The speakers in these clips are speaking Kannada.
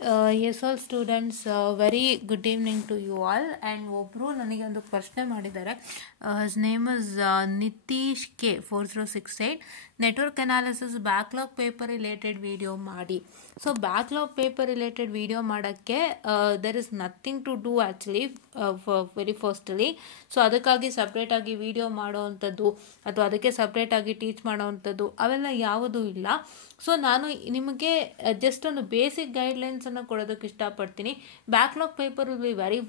Yes, all students, very good evening to you all. And ಒಬ್ಬರು ನನಗೆ ಒಂದು ಪ್ರಶ್ನೆ ಮಾಡಿದ್ದಾರೆ. His name is Nitish K 4068. Network analysis backlog paper related video ಮಾಡಿ. So backlog paper related video ಮಾಡೋಕ್ಕೆ there is nothing to do actually very ಫಸ್ಟಲ್ಲಿ. ಸೊ ಅದಕ್ಕಾಗಿ ಸಪ್ರೇಟಾಗಿ ವಿಡಿಯೋ ಮಾಡೋವಂಥದ್ದು ಅಥವಾ ಅದಕ್ಕೆ ಸಪ್ರೇಟಾಗಿ ಟೀಚ್ ಮಾಡೋವಂಥದ್ದು ಅವೆಲ್ಲ ಯಾವುದೂ ಇಲ್ಲ. ಸೊ ನಾನು ನಿಮಗೆ ಜಸ್ಟ್ ಒಂದು ಬೇಸಿಕ್ ಗೈಡ್ಲೈನ್ಸನ್ನು ಕೊಡೋದಕ್ಕೆ ಇಷ್ಟಪಡ್ತೀನಿ. Backlog paper will be very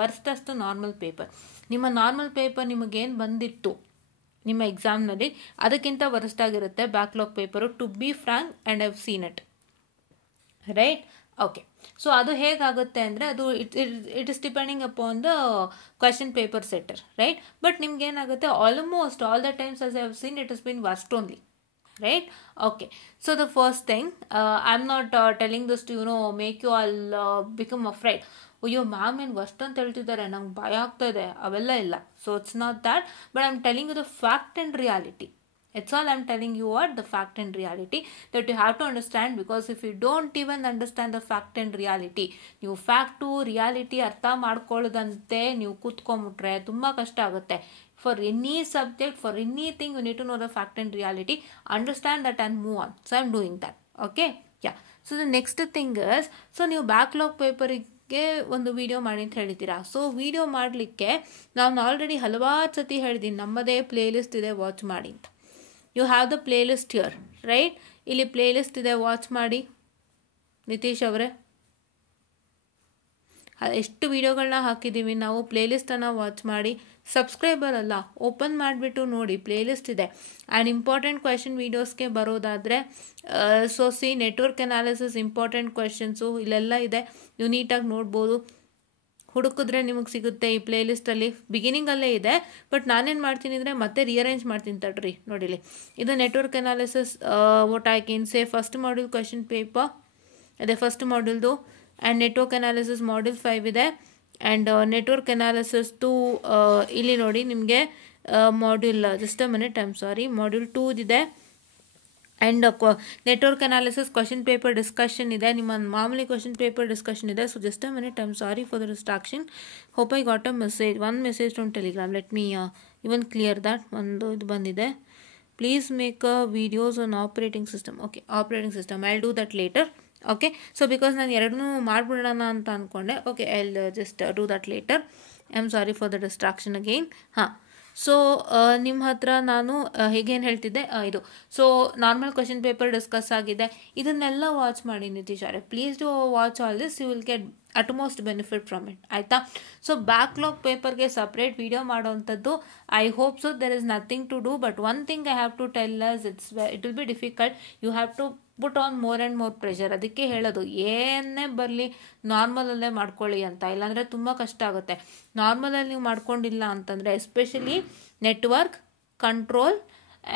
worst as the normal paper. ನಿಮ್ಮ ನಾರ್ಮಲ್ ಪೇಪರ್ ನಿಮಗೇನು ಬಂದಿತ್ತು ನಿಮ್ಮ ಎಕ್ಸಾಮ್ನಲ್ಲಿ ಅದಕ್ಕಿಂತ ವರ್ಸ್ಟ್ ಆಗಿರುತ್ತೆ backlog paper, to be frank, and I have seen it, right? Okay, so ಅದು ಹೇಗಾಗುತ್ತೆ ಅಂದರೆ ಅದು it is depending upon the question paper setter, right? But ನಿಮ್ಗೆ ಏನಾಗುತ್ತೆ, almost all the times as I have seen it is been worst only, right? Okay, so the first thing, I'm not telling this to make you all become afraid. ಅಯ್ಯೋ ಮ್ಯಾಮ್ ಏನು ವರ್ಸ್ಟ್ ಅಂತ ಹೇಳ್ತಿದ್ದಾರೆ, ನಂಗೆ ಭಯ ಆಗ್ತಾ ಇದೆ, ಅವೆಲ್ಲ ಇಲ್ಲ. So it's not that, but I am telling you the fact and reality. It's all I'm telling you what the fact and reality that you have to understand, because if you don't even understand the fact and reality, ನೀವು ಫ್ಯಾಕ್ಟು ರಿಯಾಲಿಟಿ ಅರ್ಥ ಮಾಡ್ಕೊಳ್ಳೋದಂತೆ ನೀವು ಕೂತ್ಕೊಂಬಿಟ್ರೆ ತುಂಬ ಕಷ್ಟ ಆಗುತ್ತೆ. For any subject, for anything, you need to know the fact and reality, understand that and move on. So I'm doing that. Okay, yeah. So the next thing is, so ನೀವು ಬ್ಯಾಕ್ಲಾಗ್ ಪೇಪರಿಗೆ ಒಂದು ವಿಡಿಯೋ ಮಾಡಿ ಅಂತ ಹೇಳಿದ್ದೀರಾ. ಸೊ ವಿಡಿಯೋ ಮಾಡಲಿಕ್ಕೆ ನಾನು ಆಲ್ರೆಡಿ ಹಲವಾರು ಸತಿ ಹೇಳಿದ್ದೀನಿ, ನಮ್ಮದೇ ಪ್ಲೇಲಿಸ್ಟ್ ಇದೆ, ವಾಚ್ ಮಾಡಿ ಅಂತ. You have the playlist here, right? ಇಲ್ಲಿ ಪ್ಲೇಲಿಸ್ಟ್ ಇದೆ, ವಾಚ್ ಮಾಡಿ ನಿತೀಶ್ ಅವರೇ. ಎಷ್ಟು ವಿಡಿಯೋಗಳನ್ನ ಹಾಕಿದ್ದೀವಿ ನಾವು, ಪ್ಲೇಲಿಸ್ಟನ್ನು ವಾಚ್ ಮಾಡಿ. ಸಬ್ಸ್ಕ್ರೈಬರ್ ಅಲ್ಲ, ಓಪನ್ ಮಾಡಿಬಿಟ್ಟು ನೋಡಿ, ಪ್ಲೇಲಿಸ್ಟ್ ಇದೆ. ಆ್ಯಂಡ್ ಇಂಪಾರ್ಟೆಂಟ್ ಕ್ವೆಶನ್ ವೀಡಿಯೋಸ್ಗೆ ಬರೋದಾದರೆ so see network analysis important questions ಇಲ್ಲೆಲ್ಲ ಇದೆ, ನೀವು ನೀಟಾಗಿ ನೋಡ್ಬೋದು. ಹುಡುಕಿದ್ರೆ ನಿಮಗೆ ಸಿಗುತ್ತೆ ಈ ಪ್ಲೇಲಿಸ್ಟಲ್ಲಿ, ಬಿಗಿನಿಂಗಲ್ಲೇ ಇದೆ. ಬಟ್ ನಾನೇನು ಮಾಡ್ತೀನಿ ಅಂದರೆ ಮತ್ತೆ ರಿಅರೇಂಜ್ ಮಾಡ್ತೀನಿ ತಡ್ರಿ. ನೋಡಿಲಿ, ಇದು network analysis what I can say first module question paper, ಅದೇ ಫಸ್ಟ್ ಮಾಡ್ಯೂಲ್ದು. ಆ್ಯಂಡ್ ನೆಟ್ವರ್ಕ್ ಅನಾಲಿಸಿಸ್ ಮಾಡ್ಯೂಲ್ 5 ಇದೆ. ಆ್ಯಂಡ್ ನೆಟ್ವರ್ಕ್ ಅನಾಲಿಸಿಸ್ದು ಇಲ್ಲಿ ನೋಡಿ ನಿಮಗೆ module just a minute, I am sorry, module 2 ಇದೆ. And network analysis question paper discussion ಇದೆ, ನಿಮ್ಮ ಮಾಮೂಲಿ ಕ್ವೆಶನ್ ಪೇಪರ್ ಡಿಸ್ಕಷನ್ ಇದೆ. So just a minute, I am sorry for the distraction. Hope I got a message, one message from Telegram. Let me even clear that. ಒಂದು ಇದು ಬಂದಿದೆ, please make a videos on operating system. Okay, operating system, I will do that litre. Okay, so because ನಾನು ಎರಡನ್ನೂ ಮಾಡಿಬಿಡೋಣ ಅಂತ ಅಂದ್ಕೊಂಡೆ. Okay, I will just do that litre. I am sorry for the distraction again. ಹಾಂ, ಸೊ ನಿಮ್ಮ ಹತ್ರ ನಾನು ಹೇಗೇನು ಹೇಳ್ತಿದ್ದೆ, ಇದು so normal question paper discuss ಆಗಿದೆ, ಇದನ್ನೆಲ್ಲ ವಾಚ್ ಮಾಡಿ ನಿತೀಶ್ ಅವರೇ. Please do watch all this, you will get utmost benefit from it, ಆಯಿತಾ? ಸೊ ಬ್ಯಾಕ್ಲಾಗ್ ಪೇಪರ್ಗೆ ಸಪ್ರೇಟ್ ವಿಡಿಯೋ ಮಾಡೋವಂಥದ್ದು, I hope so there is nothing to do. But one thing I have to tell us, it will be difficult. You have to put on more and more pressure. ಅದಕ್ಕೆ ಹೇಳೋದು, ಏನೇ ಬರಲಿ ನಾರ್ಮಲಲ್ಲೇ ಮಾಡ್ಕೊಳ್ಳಿ ಅಂತ, ಇಲ್ಲಾಂದರೆ ತುಂಬ ಕಷ್ಟ ಆಗುತ್ತೆ. ನಾರ್ಮಲಲ್ಲಿ ನೀವು ಮಾಡ್ಕೊಂಡಿಲ್ಲ ಅಂತಂದರೆ, especially network control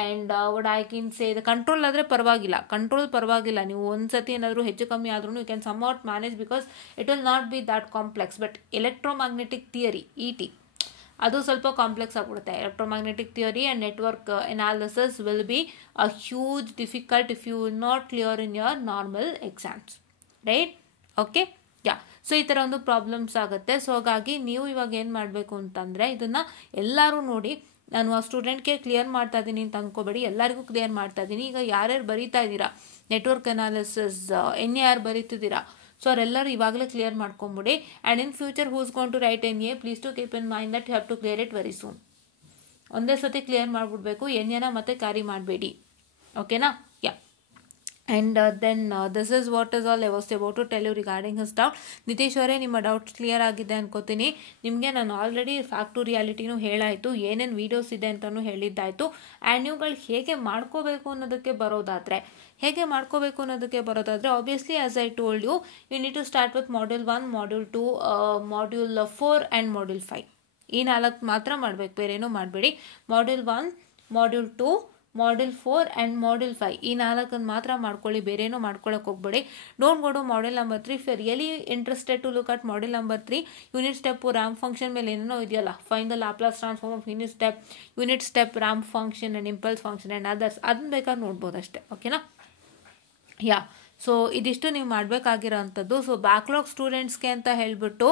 and what I can say the control ಆದರೆ ಪರವಾಗಿಲ್ಲ. ನೀವು ಒಂದು ಸತಿ ಏನಾದರೂ ಹೆಚ್ಚು ಕಮ್ಮಿ ಆದ್ರೂ you can somehow manage, because it will not be that complex. But electromagnetic theory ET ಅದು ಸ್ವಲ್ಪ ಕಾಂಪ್ಲೆಕ್ಸ್ ಆಗಿಬಿಡುತ್ತೆ. Electromagnetic theory and network analysis will be a huge difficult if you will not clear in your normal exams, right? Okay, yeah. So ಈ ಥರ ಒಂದು ಪ್ರಾಬ್ಲಮ್ಸ್ ಆಗುತ್ತೆ. ಸೊ ಹಾಗಾಗಿ ನೀವು ಇವಾಗ ಏನು ಮಾಡಬೇಕು ಅಂತಂದರೆ, ಇದನ್ನು ಎಲ್ಲರೂ ನೋಡಿ. ನಾನು ಆ ಸ್ಟೂಡೆಂಟ್ಗೆ ಕ್ಲಿಯರ್ ಮಾಡ್ತಾ ಇದ್ದೀನಿ ಅಂತ ಅಂದ್ಕೋಬೇಡಿ, ಎಲ್ಲರಿಗೂ ಕ್ಲಿಯರ್ ಮಾಡ್ತಾ ಇದ್ದೀನಿ. ಈಗ ಯಾರ್ಯಾರು ಬರೀತಾ ಇದ್ದೀರಾ ನೆಟ್ವರ್ಕ್ ಅನಾಲಿಸಿಸ್, NAR ಬರೀತಿದ್ದೀರಾ, ಸೊ ಅವರೆಲ್ಲರೂ ಇವಾಗಲೇ ಕ್ಲಿಯರ್ ಮಾಡ್ಕೊಂಬಿಡಿ. And in future who's going to write NA, please to keep in mind that you have to clear it very soon. ಒಂದೇ ಸತಿ ಕ್ಲಿಯರ್ ಮಾಡಿಬಿಡ್ಬೇಕು, NAನ ಮತ್ತೆ ಕ್ಯಾರಿ ಮಾಡಬೇಡಿ, ಓಕೆನಾ? Yeah. And then this is what is all I was about to tell you regarding his doubt. Nitish ಅವರೇ, ನಿಮ್ಮ ಡೌಟ್ ಕ್ಲಿಯರ್ ಆಗಿದೆ ಅನ್ಕೋತೀನಿ. ನಿಮಗೆ ನಾನು ಆಲ್ರೆಡಿ ಫ್ಯಾಕ್ಟ್ ಟು ರಿಯಾಲಿಟಿನೂ ಹೇಳಾಯಿತು, ಏನೇನು ವೀಡಿಯೋಸ್ ಇದೆ ಅಂತಲೂ ಹೇಳಿದ್ದಾಯಿತು. ಆ್ಯಂಡ್ ನೀವುಗಳು ಹೇಗೆ ಮಾಡ್ಕೋಬೇಕು ಅನ್ನೋದಕ್ಕೆ ಬರೋದಾದರೆ obviously as I told you need to start with module 1, module 2, module 4 and module 5. ಈ 4 ಮಾತ್ರ ಮಾಡಬೇಕು, ಬೇರೇನೂ ಮಾಡಬೇಡಿ. Module 1, module 2, module 4 and module 5 ಈ 4 ಮಾತ್ರ ಮಾಡ್ಕೊಳ್ಳಿ, ಬೇರೇನೂ ಮಾಡ್ಕೊಳ್ಳೋಕೆ ಹೋಗ್ಬೇಡಿ. Don't go to module number 3. If you really interested to look at module number 3, unit step ramp function ಮೇಲೆ ಏನೇನೋ ಇದೆಯಲ್ಲ, find the Laplace transform of unit step ramp function and impulse function and others, ಅದನ್ನ ಬೇಕಾದ್ರೆ ನೋಡ್ಬೋದು ಅಷ್ಟೇ, ಓಕೆನಾ? ಯಾ. ಸೊ ಇದಿಷ್ಟು ನೀವು ಮಾಡಬೇಕಾಗಿರೋ ಅಂಥದ್ದು. ಸೊ ಬ್ಯಾಕ್ಲಾಗ್ ಸ್ಟೂಡೆಂಟ್ಸ್ಗೆ ಅಂತ ಹೇಳಿಬಿಟ್ಟು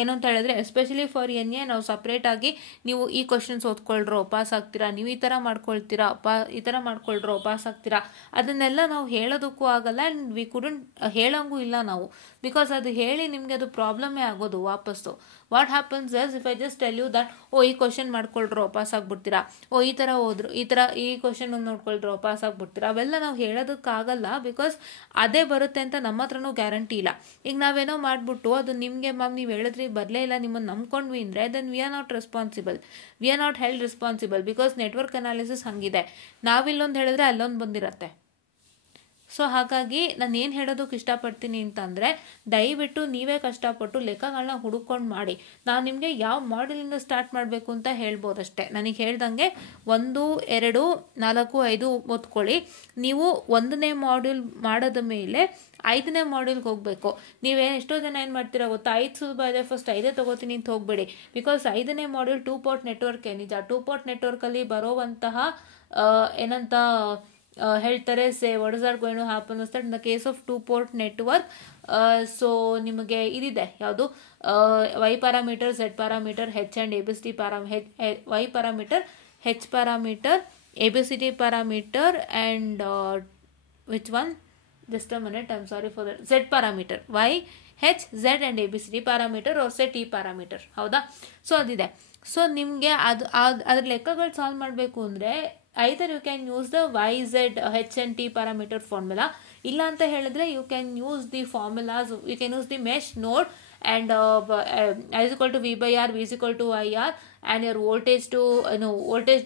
ಏನು ಅಂತ ಹೇಳಿದ್ರೆ, ಎಸ್ಪೆಷಲಿ ಫಾರ್ ಎನ್ ಎ ನಾವು ಸಪ್ರೇಟಾಗಿ ನೀವು ಈ ಕ್ವಶನ್ಸ್ ಓದ್ಕೊಳ್ರೋ ಪಾಸ್ ಆಗ್ತೀರಾ, ನೀವು ಈ ಥರ ಮಾಡ್ಕೊಳ್ತೀರಾ ಈ ಥರ ಮಾಡ್ಕೊಳ್ರೋ ಪಾಸ್ ಆಗ್ತೀರಾ, ಅದನ್ನೆಲ್ಲ ನಾವು ಹೇಳೋದಕ್ಕೂ ಆಗಲ್ಲ. ಆ್ಯಂಡ್ ವಿ ಕುಡಂಟ್ ಹೇಳೋಂಗೂ ಇಲ್ಲ ನಾವು, ಬಿಕಾಸ್ ಅದು ಹೇಳಿ ನಿಮಗೆ ಅದು ಪ್ರಾಬ್ಲಮ್ಮೇ ಆಗೋದು ವಾಪಸ್ಸು. What happens is, if I just tell you that ಈ ಕ್ವಶನ್ ಮಾಡ್ಕೊಳ್ರೋ ಪಾಸ್ ಆಗ್ಬಿಡ್ತೀರಾ, ಈ ಥರ ಹೋದ್ರು, ಈ ಕ್ವಶನ್ ನೋಡ್ಕೊಳ್ರೋ ಪಾಸ್ ಆಗ್ಬಿಡ್ತೀರಾ, ಅವೆಲ್ಲ ನಾವು ಹೇಳೋದಕ್ಕಾಗಲ್ಲ. ಬಿಕಾಸ್ ಅದೇ ಬರುತ್ತೆ ಅಂತ ನಮ್ಮ ಹತ್ರನೂ ಗ್ಯಾರಂಟಿ ಇಲ್ಲ. ಈಗ ನಾವೇನೋ ಮಾಡಿಬಿಟ್ಟು ಅದು ನಿಮಗೆ ಮ್ಯಾಮ್ ನೀವು ಹೇಳಿದ್ರಿ ಬರಲೇ ಇಲ್ಲ, ನಿಮ್ಮನ್ನು ನಂಬ್ಕೊಂಡ್ವಿ ಅಂದರೆ then we are not responsible, we are not held responsible. Because network analysis ಹಂಗಿದೆ, ನಾವಿಲ್ಲೊಂದು ಹೇಳಿದ್ರೆ ಅಲ್ಲೊಂದು ಬಂದಿರತ್ತೆ. ಸೊ ಹಾಗಾಗಿ ನಾನು ಏನು ಹೇಳೋದಕ್ಕೆ ಇಷ್ಟಪಡ್ತೀನಿ ಅಂತಂದರೆ, ದಯವಿಟ್ಟು ನೀವೇ ಕಷ್ಟಪಟ್ಟು ಲೆಕ್ಕಗಳನ್ನ ಹುಡುಕೊಂಡು ಮಾಡಿ. ನಾನು ನಿಮಗೆ ಯಾವ ಮಾಡೆಲಿಂದ ಸ್ಟಾರ್ಟ್ ಮಾಡಬೇಕು ಅಂತ ಹೇಳ್ಬೋದಷ್ಟೇ. ನನಗೆ ಹೇಳ್ದಂಗೆ 1, 2, 4, 5 ಓದ್ಕೊಳ್ಳಿ. ನೀವು 1ನೇ ಮಾಡ್ಯೂಲ್ ಮಾಡೋದ ಮೇಲೆ 5ನೇ ಮಾಡ್ಯೂಲ್ಗೆ ಹೋಗಬೇಕು. ಎಷ್ಟೋ ಜನ ಏನು ಮಾಡ್ತೀರಾ ಗೊತ್ತಾ, 5 ಸುಲಭ ಇದೆ ಫಸ್ಟ್ 5 ತೊಗೋತೀನಿ ಅಂತ ಹೋಗಬೇಡಿ. ಬಿಕಾಸ್ 5ನೇ ಮಾಡ್ಯೂಲ್ 2 ಪಾರ್ಟ್ ನೆಟ್ವರ್ಕ್ ನಿಜ. 2 ಪಾರ್ಟ್ ನೆಟ್ವರ್ಕಲ್ಲಿ ಬರೋವಂತಹ ಏನಂತ ಹೇಳ್ತಾರೆ, say what is are going to happen is that in the case of 2 port network, so ನಿಮಗೆ ಇದಿದೆ ಯಾವುದು, Y parameter, Z parameter, H and ABCD Y parameter, H parameter, ABCD parameter and which one, just a minute, I'm sorry for that, Z parameter, Y, H, Z and ABCD parameter or say T parameter. ಹೌದಾ? ಸೊ ಅದಿದೆ. ಸೊ ನಿಮಗೆ ಅದ್ರ ಲೆಕ್ಕಗಳು ಸಾಲ್ವ್ ಮಾಡಬೇಕು ಅಂದರೆ either you can use the Y, Z, H and T parameter formula. ಇಲ್ಲ ಅಂತ ಹೇಳಿದ್ರೆ you can use the formulas, you can use the mesh node and I is equal to V by R, V is equal to IR and your voltage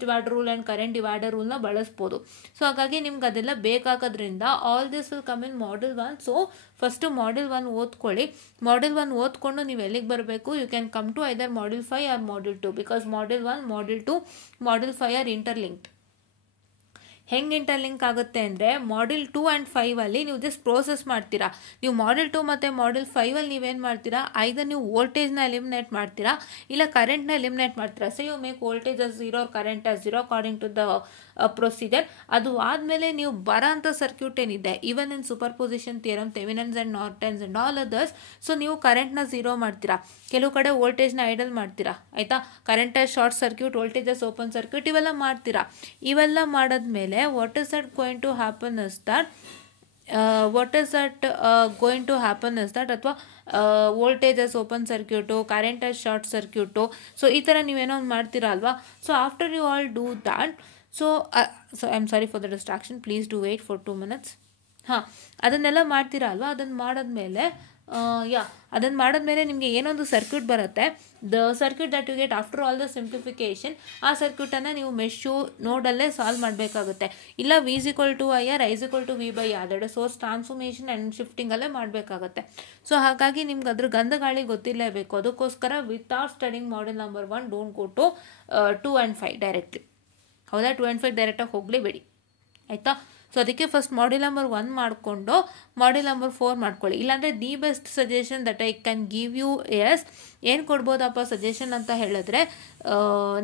divider rule and current divider rule ನ ಬಳಸ್ಬೋದು. ಸೊ ಹಾಗಾಗಿ ನಿಮ್ಗೆ ಅದೆಲ್ಲ ಬೇಕಾಗೋದ್ರಿಂದ all this will come in module 1. So first module 1 ಓದ್ಕೊಳ್ಳಿ. ಮಾಡ್ಯೂಲ್ 1 ಓದ್ಕೊಂಡು ನೀವು ಎಲ್ಲಿಗೆ ಬರಬೇಕು, you can come to either module 5 or module 2, because module 1, module 2, module 5 are interlinked. ಹೆಂಗೆ ಇಂಟರ್ಲಿಂಕ್ ಆಗುತ್ತೆ ಅಂದರೆ, ಮಾಡ್ಯೂಲ್ 2 and 5 ಅಲ್ಲಿ ನೀವು ಜಸ್ಟ್ ಪ್ರೋಸೆಸ್ ಮಾಡ್ತೀರಾ. ನೀವು ಮಾಡ್ಯೂಲ್ 2 ಮತ್ತು ಮಾಡ್ಯೂಲ್ 5 ಅಲ್ಲಿ ನೀವೇನು ಮಾಡ್ತೀರಾ, ಐದರ್ ನೀವು ವೋಲ್ಟೇಜ್ನ ಎಲಿಮಿನೇಟ್ ಮಾಡ್ತೀರಾ, ಇಲ್ಲ ಕರೆಂಟ್ನ ಎಲಿಮಿನೇಟ್ ಮಾಡ್ತೀರಾ. So you make voltage as 0 or current as 0 according to the procedure. ಅದು ಆದಮೇಲೆ ನೀವು ಬರೋ ಅಂಥ ಸರ್ಕ್ಯೂಟ್ ಏನಿದೆ, even in superposition theorem, Thevenin's and Norton's and all others, so ನೀವು ಕರೆಂಟ್ನ 0 ಮಾಡ್ತೀರಾ, ಕೆಲವು ಕಡೆ ವೋಲ್ಟೇಜ್ನ ಐಡಲ್ ಮಾಡ್ತೀರಾ, ಆಯಿತಾ, current as short circuit, voltage as open circuit, ಇವೆಲ್ಲ ಮಾಡ್ತೀರಾ. ಇವೆಲ್ಲ ಮಾಡಿದ್ಮೇಲೆ what is that going to happen is that ಅಥವಾ voltage as open circuit, current as short circuit, so ಈ ಥರ ನೀವೇನೋ ಒಂದು ಮಾಡ್ತೀರಾ ಅಲ್ವಾ. So after you all do that, so I am sorry for the distraction, please do wait for 2 minutes. ಅದನ್ನೆಲ್ಲ ಮಾಡ್ತೀರಾ ಅಲ್ವಾ. ಅದನ್ನು ಮಾಡಿದ್ಮೇಲೆ ನಿಮಗೆ ಏನೊಂದು ಸರ್ಕ್ಯೂಟ್ ಬರುತ್ತೆ, the circuit that you get after all the simplification, ಆ ಸರ್ಕ್ಯೂಟನ್ನು ನೀವು ಮೆಶ್ಶು ನೋಡಲ್ಲೇ ಸಾಲ್ವ್ ಮಾಡಬೇಕಾಗುತ್ತೆ. ಇಲ್ಲ V is equal to IR, I is equal to V by R, that source transformation and ಶಿಫ್ಟಿಂಗಲ್ಲೇ ಮಾಡಬೇಕಾಗತ್ತೆ. ಸೊ ಹಾಗಾಗಿ ನಿಮ್ಗೆ ಅದ್ರ ಗಂಧಗಾಳಿ ಗೊತ್ತಿರಲೇಬೇಕು. ಅದಕ್ಕೋಸ್ಕರ without studying module number 1 don't go to 2 and 5 directly. ಹೌದಾ, 2 and 5 ಡೈರೆಕ್ಟಾಗಿ ಹೋಗಲೇಬೇಡಿ, ಆಯಿತಾ. ಸೊ ಅದಕ್ಕೆ ಫಸ್ಟ್ ಮಾಡ್ಯೂಲ್ ನಂಬರ್ 1 ಮಾಡಿಕೊಂಡು ಮಾಡ್ಯೂಲ್ ನಂಬರ್ 4 ಮಾಡ್ಕೊಳ್ಳಿ. ಇಲ್ಲಾಂದರೆ the best suggestion that I can give you is, ಏನು ಕೊಡ್ಬೋದಪ್ಪ ಸಜೆಷನ್ ಅಂತ ಹೇಳಿದ್ರೆ,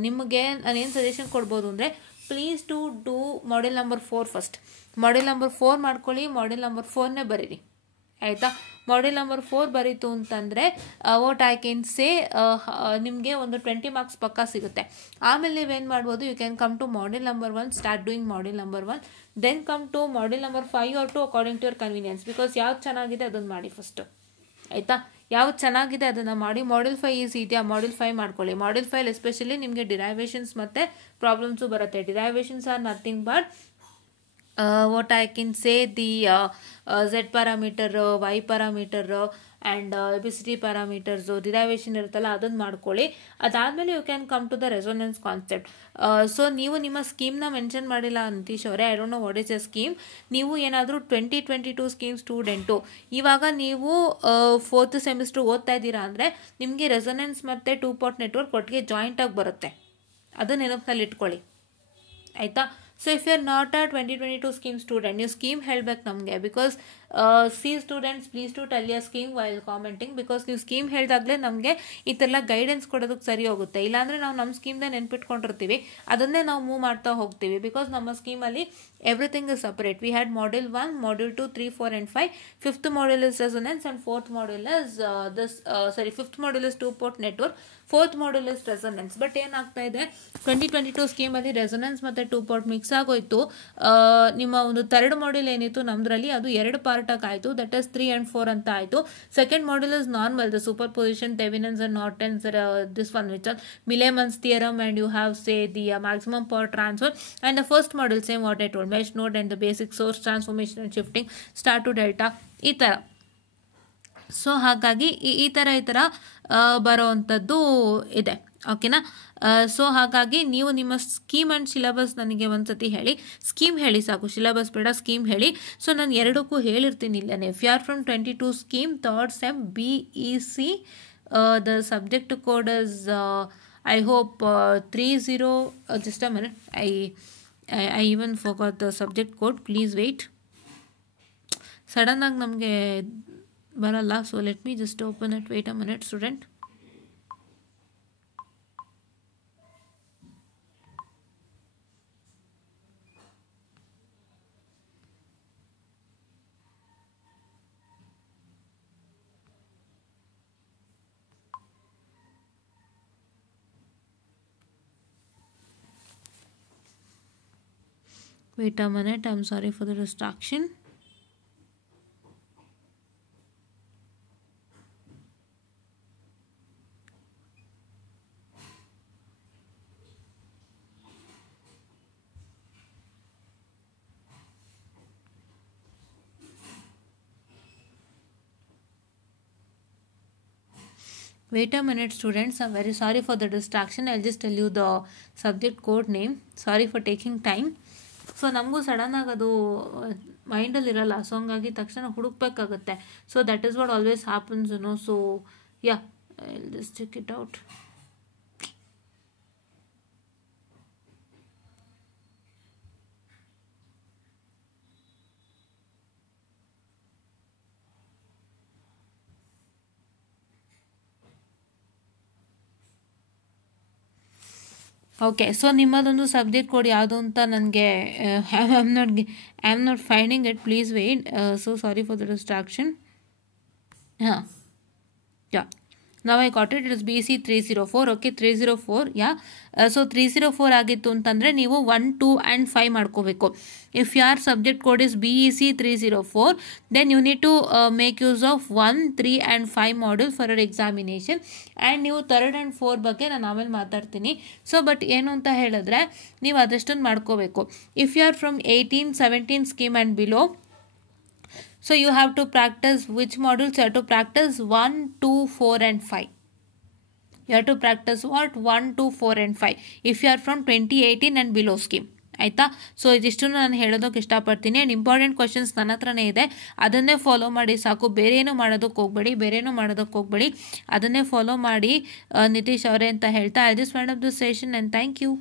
ನಿಮಗೆ ನಾನೇನು ಸಜೆಷನ್ ಕೊಡ್ಬೋದು ಅಂದರೆ, please to do module number 4 first. Module number 4 ಮಾಡ್ಕೊಳ್ಳಿ, ಮಾಡ್ಯೂಲ್ ನಂಬರ್ 4ನೇ ಬರೀರಿ, ಆಯಿತಾ. ಮಾಡ್ಯೂಲ್ ನಂಬರ್ 4 ಬರೀತು ಅಂತಂದರೆ ವಾಟ್ ಐ ಕ್ಯಾನ್ ಸೇ, ನಿಮಗೆ ಒಂದು 20 marks ಪಕ್ಕ ಸಿಗುತ್ತೆ. ಆಮೇಲೆ ನೀವೇನು ಮಾಡ್ಬೋದು, you can come to module number 1, start doing module number 1, then come to module number 5 or 2 according to your convenience. Because ಯಾವ್ದು ಚೆನ್ನಾಗಿದೆ ಅದನ್ನು ಮಾಡಿ ಫಸ್ಟು, ಆಯಿತಾ. ಯಾವ್ದು ಚೆನ್ನಾಗಿದೆ ಅದನ್ನು ಮಾಡಿ. ಮಾಡ್ಯೂಲ್ 5 ಈಸಿ ಇದೆಯಾ, ಮಾಡ್ಯೂಲ್ 5 ಮಾಡ್ಕೊಳ್ಳಿ. ಮಾಡ್ಯೂಲ್ 5 ಎಸ್ಪೆಷಲಿ ನಿಮಗೆ ಡಿರೈವೇಷನ್ಸ್ ಮತ್ತು ಪ್ರಾಬ್ಲಮ್ಸು ಬರುತ್ತೆ. Derivations are nothing but what I can say, the Z parameter, Y parameter and ABCD parameters derivation ಇರುತ್ತಲ್ಲ ಅದನ್ನು ಮಾಡ್ಕೊಳ್ಳಿ. ಅದಾದಮೇಲೆ you can come to the resonance concept. So ನೀವು ನಿಮ್ಮ ಸ್ಕೀಮ್ನ ಮೆನ್ಷನ್ ಮಾಡಿಲ್ಲ ನಿತೀಶ್ ಅವರೇ, I don't know what is a scheme. ನೀವು ಏನಾದರೂ 2022 ಸ್ಕೀಮ್ ಸ್ಟೂಡೆಂಟು, ಇವಾಗ ನೀವು 4th ಸೆಮಿಸ್ಟ್ರ್ ಓದ್ತಾ ಇದ್ದೀರಾ ಅಂದರೆ ನಿಮಗೆ ರೆಸೊನೆನ್ಸ್ ಮತ್ತು 2 part ನೆಟ್ವರ್ಕ್ ಒಟ್ಟಿಗೆ ಜಾಯಿಂಟಾಗಿ ಬರುತ್ತೆ, ಅದನ್ನು ನೆನಪಿನಲ್ಲಿ ಇಟ್ಕೊಳ್ಳಿ, ಆಯಿತಾ. So if you are not a 2022 scheme student, ನೀವು ಸ್ಕೀಮ್ ಹೇಳಬೇಕು ನಮಗೆ. Because see students please to tell your scheme while commenting, because ನೀವು ಸ್ಕೀಮ್ ಹೇಳಿದಾಗಲೇ ನಮಗೆ ಈ ಥರ ಗೈಡೆನ್ಸ್ ಕೊಡೋದಕ್ಕೆ ಸರಿ ಹೋಗುತ್ತೆ. ಇಲ್ಲಾಂದರೆ ನಾವು ನಮ್ಮ ಸ್ಕೀಮ್ದೇ ನೆನ್ಪಿಟ್ಕೊಂಡಿರ್ತೀವಿ, ಅದನ್ನೇ ನಾವು ಮೂವ್ ಮಾಡ್ತಾ ಹೋಗ್ತೀವಿ. ಬಿಕಾಸ್ ನಮ್ಮ ಸ್ಕೀಮಲ್ಲಿ everything is separate. We had module 1, module 2, 3, 4 and 5. Fifth module is resonance and fourth module is fifth module is 2-port network, fourth module is resonance. But ಏನಾಗ್ತಾ ಇದೆ 2022 ಸ್ಕೀಮಲ್ಲಿ ರೆಸೊನೆನ್ಸ್ ಮತ್ತು 2-port ಮಿಕ್ಸ್ ಆಗೋಯ್ತು. ನಿಮ್ಮ ಒಂದು ಥರ್ಡ್ ಮಾಡ್ಯೂಲ್ ಏನಿತ್ತು ನಮ್ಮದ್ರಲ್ಲಿ ಅದು 2 ಪಾರ್ಟಾಗಿ ಆಯಿತು, ದಟ್ ಇಸ್ 3 and 4 ಅಂತ ಆಯಿತು. Second module is normal, the superposition, Thevenin's and Norton's, this one which are Millman's theorem and you have say the maximum power transfer. And the first module same what I told, mesh node and the basic source transformation and shifting, star to delta, ಈ ಥರ. ಸೊ ಹಾಗಾಗಿ ಈ ಥರ ಬರೋವಂಥದ್ದು ಇದೆ, ಓಕೆನಾ. ಸೊ ಹಾಗಾಗಿ ನೀವು ನಿಮ್ಮ ಸ್ಕೀಮ್ ಆ್ಯಂಡ್ ಸಿಲೆಬಸ್ ನನಗೆ ಒಂದ್ಸತಿ ಹೇಳಿ, ಸ್ಕೀಮ್ ಹೇಳಿ ಸಾಕು, ಸಿಲೆಬಸ್ ಬೇಡ, ಸ್ಕೀಮ್ ಹೇಳಿ. ಸೊ ನಾನು ಎರಡಕ್ಕೂ ಹೇಳಿರ್ತೀನಿ ಇಲ್ಲೇ. If you are from 22 scheme third sem BEC, the subject code is I hope 30, just a minute, I even forgot the subject code, please wait. ಸಡನ್ನಾಗಿ ನಮಗೆ ಬರಲ್ಲ, so let me just open it, wait a minute student. Wait a minute, I'm sorry for the distraction. Wait a minute students, I'm very sorry for the distraction. I'll just tell you the subject code name. Sorry for taking time. So ನಮಗೂ ಸಡನ್ನಾಗಿ ಅದು ಮೈಂಡಲ್ಲಿ ಇರಲ್ಲ, ಸೊ ಹಂಗಾಗಿ ತಕ್ಷಣ ಹುಡುಕ್ಬೇಕಾಗುತ್ತೆ. So that is what always happens, so yeah, I'll just check it out. Okay, so ನಿಮ್ಮದೊಂದು ಸಬ್ಜೆಕ್ಟ್ ಕೋಡ್ ಯಾವುದು ಅಂತ ನನಗೆ I am not finding it, please wait. So sorry for the distraction. ಹಾಂ, ಯಾ, ನಾವು I got it, it is BC 304. Okay, 304, yeah. So 304 ಆಗಿತ್ತು ಅಂತಂದರೆ ನೀವು 1, 2 and 5 ಮಾಡ್ಕೋಬೇಕು. If your subject code is BEC 304, then you need to make use of 1, 3 and 5 module for our examination. And ನೀವು 3rd and 4 ಬಗ್ಗೆ ನಾನು ಆಮೇಲೆ ಮಾತಾಡ್ತೀನಿ. ಸೊ ಬಟ್ ಏನು ಅಂತ ಹೇಳಿದ್ರೆ ನೀವು ಅದಷ್ಟೊಂದು ಮಾಡ್ಕೋಬೇಕು. If you are from 18, 17 scheme and below, so you have to practice which modules? You have to practice 1, 2, 4 and 5. You have to practice what? 1, 2, 4 and 5 if you are from 2018 and below scheme. ಆಯಿತಾ? ಸೊ ಇದಿಷ್ಟು ನಾನು ಹೇಳೋದಕ್ಕೆ ಇಷ್ಟಪಡ್ತೀನಿ. ಆ್ಯಂಡ್ ಇಂಪಾರ್ಟೆಂಟ್ ಕ್ವಶನ್ಸ್ ನನ್ನ ಹತ್ರನೇ ಇದೆ, ಅದನ್ನೇ ಫಾಲೋ ಮಾಡಿ ಸಾಕು. ಬೇರೆ ಏನೂ ಮಾಡೋದಕ್ಕೆ ಹೋಗಬೇಡಿ, ಅದನ್ನೇ ಫಾಲೋ ಮಾಡಿ ನಿತೀಶ್ ಅವರೇ ಅಂತ ಹೇಳ್ತಾ I just wind up this session and thank you.